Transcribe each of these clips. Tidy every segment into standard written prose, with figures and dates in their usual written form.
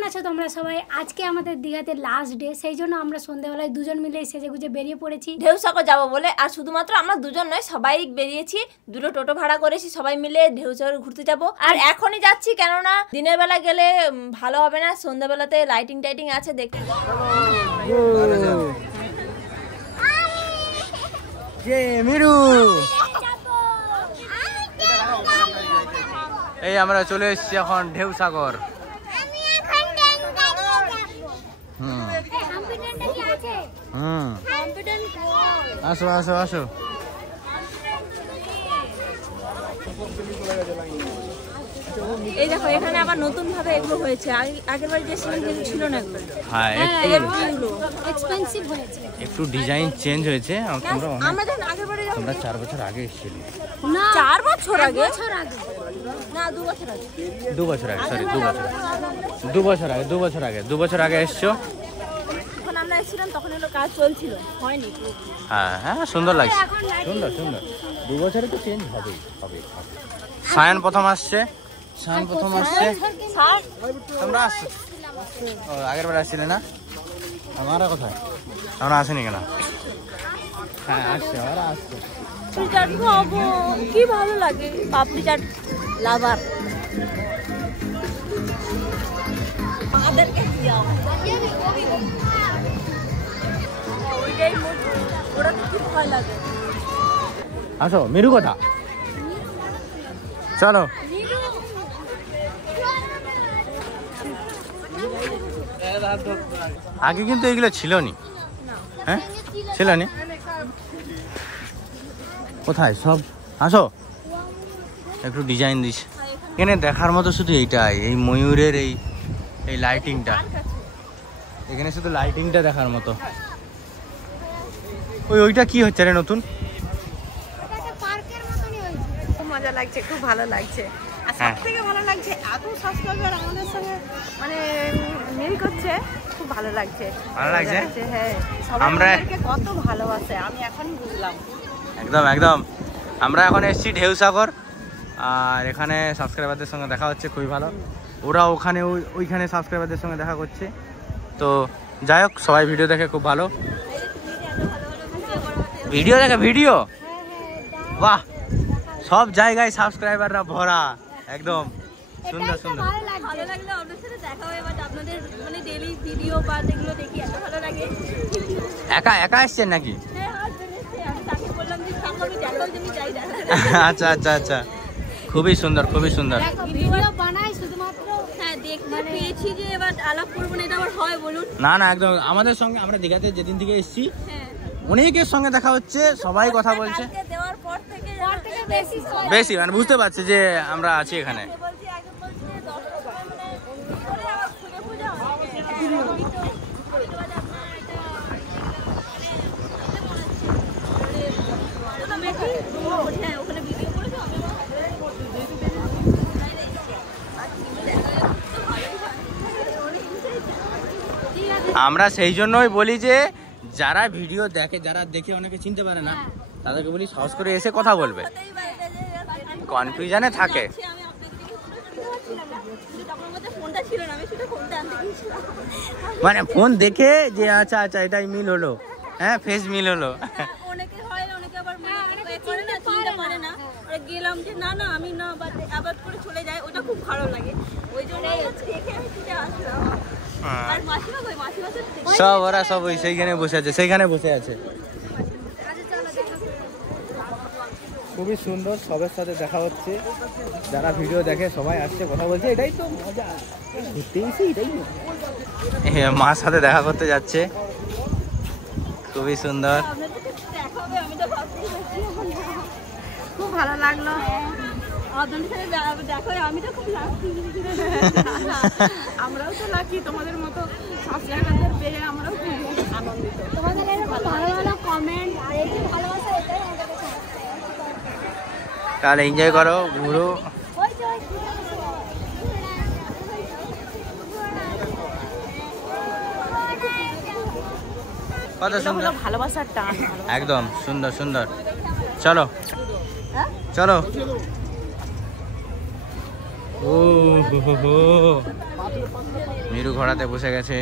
কেমন আছো তোমরা সবাই? আজকে আমাদের দীঘাতে লাস্ট ডে, সেই জন্য আমরা সন্ধ্যাবেলায় দুজন মিলে সেজে গুজে বেরিয়ে পড়েছি ঢেউসাগর যাবো বলে। আর শুধুমাত্র আমরা দুজন নয়, সবাই বেরিয়েছি, দুটো টোটো ভাড়া করেছি, সবাই মিলে ঢেউসাগর ঘুরতে যাব। আর এখনই যাচ্ছি, কেননা দিনের বেলা গেলে ভালো হবে না, সন্ধ্যাবেলাতে লাইটিং টাইটিং আছে দেখতে। এই আমরা চলে এসেছি এখন ঢেউসাগর। আসো আসো আসো। এই দেখো এখানে আবার নতুন ভাবে এগুলো হয়েছে, আগের বার যে ছিল না এগুলো। হ্যাঁ এক্সপেন্সিভ হয়েছে, একটু ডিজাইন চেঞ্জ হয়েছে। আমরা যখন আগের বারে তোমরা 4 বছর আগে এসেছিলে না 4 বছর আগে না 2 বছর আগে 2 বছর আগে, সরি 2 বছর আগে 2 বছর আগে এসছো। যখন আমরা এসেছিলাম তখন এগুলো কাজ চলছিল, হয়নি। হ্যাঁ হ্যাঁ সুন্দর লাগছে, সুন্দর সুন্দর। 2 বছরে তো চেঞ্জ হবেই হবে। সায়ন প্রথম আসছে, তোমরা আসছো? আগের বার আসছিলে না? আমারা কোথায়? আমরা আসেনি কেন? হ্যাঁ আসছে, ওরা আসছে। চাট খাবো, কি ভালো লাগে পাপড়ি চাট লাভার। আমাদেরকে দিও ওইটাই ওরা তো খুব ভালো লাগে। আসো মেরু কথা, চলো। আগে কিন্তু এগুলো ছিল নি, হ্যাঁ ছিল নি। কোথায় সব? আসো, একটু ডিজাইন দিস। এখানে দেখার মতো শুধু এইটাই, এই ময়ূরের এই লাইটিংটা। এখানে শুধু লাইটিংটা দেখার মতো। ওইটা কি হচ্ছে রে নতুন? খুব মজা লাগছে, খুব ভালো লাগছে। আর সব থেকে ভালো লাগছে এত সাবস্ক্রাইবার আমাদের সঙ্গে মানে মেল করছে, খুব ভালো লাগছে। ভালো লাগছে, হ্যাঁ। আমাদেরকে কত ভালোবাসে আমি এখনই বুঝলাম। একদম একদম। আমরা এখন এসেছি ঢেউসাগর, আর এখানে সাবস্ক্রাইবারদের সঙ্গে দেখা হচ্ছে, খুবই ভালো। ওরা ওখানে ওইখানে সাবস্ক্রাইবারদের সঙ্গে দেখা করছে। তো যাই হোক, সবাই ভিডিও দেখে খুব ভালো। ভিডিও দেখে ভিডিও, বাহ, সব জায়গায় সাবস্ক্রাইবাররা ভরা, একদম সুন্দর সুন্দর। ভালো লাগলো আপনাদের সাথে দেখা হয়ে, বাট আপনাদের মানে ডেইলি ভিডিও বা এগুলো দেখি এত ভালো লাগে। একা একা এসছেন নাকি? হ্যাঁ আমি তাকে বললাম যে থাকো, আমি দেখাও যে আমি যাই দেখা। আচ্ছা আচ্ছা আচ্ছা, খুবই সুন্দর খুবই সুন্দর। ভিডিও বানাই শুধুমাত্র, হ্যাঁ দেখতে পেয়েছি যে এবার আলাপ করবো না, এটা আবার হয় বলুন? না না একদম, আমাদের সঙ্গে আমরা দীঘাতে যেদিন থেকে এসেছি হ্যাঁ অনেকের সঙ্গে দেখা হচ্ছে, সবাই কথা বলছে। দেওয়ার পর থেকে বেশি মানে বুঝতে পারছে যে আমরা আছি এখানে। আমরা সেই জন্যই বলি যে যারা ভিডিও দেখে, যারা দেখে অনেকে চিনতে পারে না, তাদেরকে বলি সাহস করে এসে কথা বলবে, কনফিউশনে থাকে। মানে ফোন দেখে যে আচ্ছা আচ্ছা এটাই মিল হলো, হ্যাঁ ফেস মিল হলো। গেলাম যে না না আমি না, আবার করে চলে যায়, ওটা খুব ভালো লাগে। ওই জন্য সব ওরা সব ওই সেইখানে বসে আছে, সেইখানে বসে আছে। খুবই সুন্দর, সবার সাথে দেখা হচ্ছে, যারা ভিডিও দেখে সবাই আসছে, কথা বলছে, এটাই তো মজা। মার সাথে দেখা করতে যাচ্ছে, খুবই সুন্দর। খুব ভালো লাগলো, দেখো আমি তো খুব লাকি। আমরাও তো লাকি, তোমাদের মতো সাবস্ক্রাইবারদের পেয়ে আমরাও খুব আনন্দিত। তোমাদের এরকম ভালো ভালো কমেন্ট আর এই যে ভালোবাসা, এটাই আমাদের কাছে। তাহলে এনজয় করো, ঘুরো। কত সুন্দর ভালোবাসার টান, একদম সুন্দর সুন্দর। চলো চলো। ও হো হো, মিরু ঘোড়াতে বসে গেছে।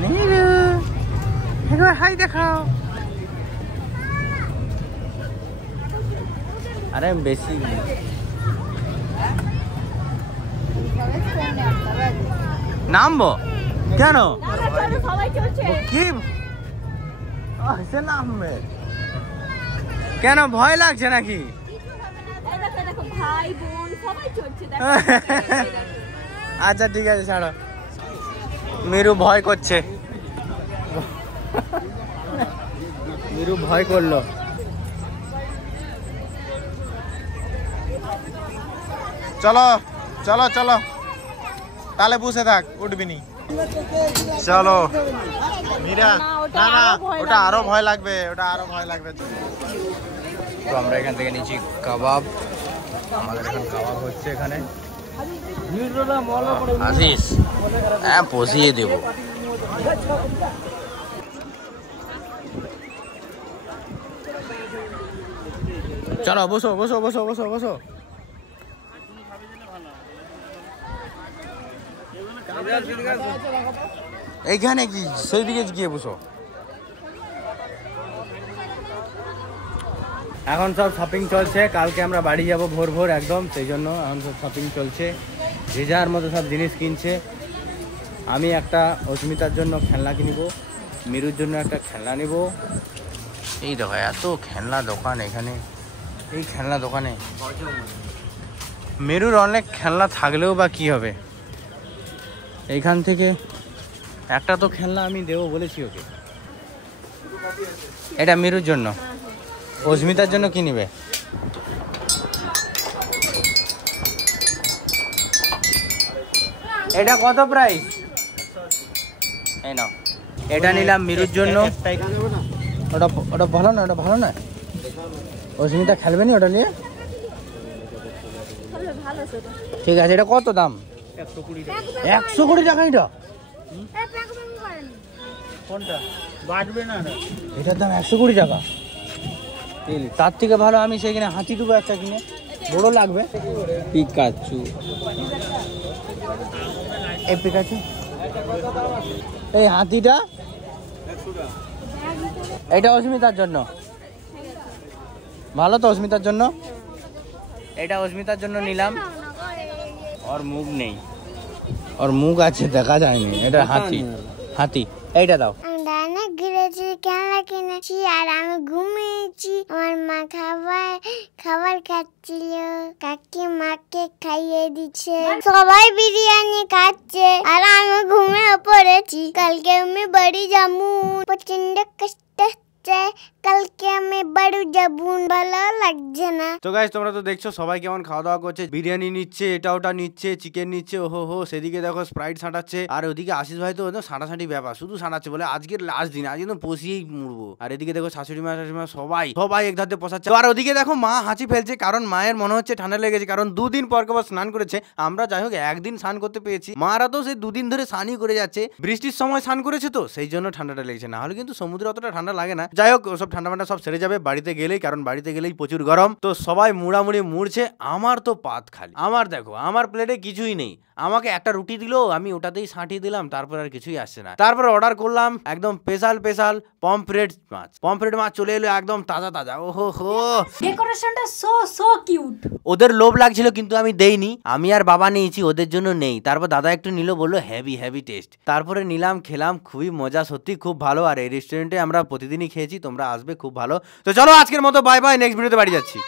মিরু একবার হাই দেখাও। আরে বেশি নামবো কেন? কি সে নামবে কেন? ভয় লাগছে নাকি? আচ্ছা ঠিক আছে ছাড়ো। মিরু ভয় করছে, মিরু ভয় করলো। চলো চলো চলো, তাহলে বসে থাক, উঠবি নি। চলো মীরা, না না ওটা আরো ভয় লাগবে, ওটা আরো ভয় লাগবে। তো আমরা এখান থেকে নিচ্ছি কাবাব। আমাদের এখন কাবাব হচ্ছে এখানে। আসিস, হ্যাঁ পচিয়ে দেব। চলো বসো বসো বসো বসো বসো। এইখানে কি সেই দিকে গিয়ে বসো। এখন সব শপিং চলছে, কালকে আমরা বাড়ি যাব ভোর ভোর একদম, সেই জন্য এখন সব শপিং চলছে। যে যার মতো সব জিনিস কিনছে। আমি একটা অস্মিতার জন্য খেলনা কিনবো, মিরুর জন্য একটা খেলনা নিব। এই দেখো এত খেলনা দোকান এখানে, এই খেলনা দোকানে মিরুর অনেক খেলনা থাকলেও বা কি হবে, এইখান থেকে একটা তো খেলনা আমি দেবো বলেছি ওকে। এটা মিরুর জন্য। অস্মিতার জন্য কি নিবে? এটা কত প্রাইস? এই নাও, এটা নিলাম মিরুর জন্য। ওটা ওটা ভালো না, ওটা ভালো না। অস্মিতা খেলবে নি ওটা নিয়ে? ঠিক আছে। এটা কত দাম? 120 টাকা। এটা কোনটা বাড়বে না? এটার দাম 120 টাকা। তার থেকে ভালো আমি সেখানে হাতি দেবো একটা কিনে, বড় লাগবে। পিকাচু, এই পিকাচু, এই হাতিটা, এটা অস্মিতার জন্য ভালো তো, অস্মিতার জন্য। এটা অস্মিতার জন্য নিলাম। ওর মুখ নেই, ওর মুখ আছে দেখা যায়নি। এটা হাতি, হাতি। এইটা দাও। ঘুরেছি, খেলনা কিনেছি, আর আমি ঘুমিয়েছি। আমার মা খাবার খাচ্ছিল, কাকি মাকে খাইয়ে দিচ্ছে, সবাই বিরিয়ানি খাচ্ছে, আর আমি ঘুমিয়ে পড়েছি। কালকে আমি বাড়ি যাবো, প্রচন্ড কষ্ট হচ্ছে, কালকে আমি বাড়ি যাবো, ভালো লাগছে না। তো গাইস তোমরা তো দেখছো সবাই কেমন খাওয়া দাওয়া করছে, বিরিয়ানি নিচ্ছে, এটা ওটা নিচ্ছে, চিকেন নিচ্ছে, ওহো হো। সেদিকে দেখো স্প্রাইট ছাঁটাচ্ছে, আর ওদিকে আশিস ভাই তো ছাঁটাছাঁটি ব্যাপার, শুধু ছাঁটাচ্ছে, বলে আজকের লাস্ট দিন, আজ কিন্তু পচিয়েই মুড়বো। আর এদিকে দেখো শাশুড়ি মা শাশুড়ি মা সবাই এক ধারে পচাচ্ছে। আর ওদিকে দেখো মা হাঁচি ফেলছে, কারণ মায়ের মনে হচ্ছে ঠান্ডা লেগেছে, কারণ 2 দিন পর কবার স্নান করেছে। আমরা যাই হোক একদিন স্নান করতে পেয়েছি, মারা তো সেই 2 দিন ধরে স্নানই করে যাচ্ছে। বৃষ্টির সময় স্নান করেছে তো সেই জন্য ঠান্ডাটা লেগেছে, না হলে কিন্তু সমুদ্রে অতটা ঠান্ডা লাগে না। যাই হোক সব ঠান্ডা ঠান্ডা সব সেরে যাবে বাড়িতে গেলেই, কারণ বাড়িতে গেলেই প্রচুর গরম। তো সবাই মুড়ামুড়ি মুড়ছে, আমার তো পাত খালি। আমার দেখো আমার প্লেটে কিছুই নেই, আমাকে একটা রুটি দিল, আমি ওটাতেই সাঁটিয়ে দিলাম, তারপর আর কিছুই আসছে না। তারপর অর্ডার করলাম একদম স্পেশাল পমফ্রেট মাছ চলে এলো একদম তাজা তাজা। ওহো হো, ডেকোরেশনটা সো কিউট। ওদের লোভ লাগছিল কিন্তু আমি দেইনি, আমি আর বাবা নিয়েছি, ওদের জন্য নেই। তারপর দাদা একটু নিল, বললো হেভি টেস্ট। তারপরে নিলাম, খেলাম, খুবই মজা, সত্যি খুব ভালো। আর এই রেস্টুরেন্টে আমরা প্রতিদিনই খেয়েছি, তোমরা আসবে, খুব ভালো। তো চলো আজকের মতো বাই বাই, নেক্সট ভিডিওতে বাড়ি যাচ্ছি।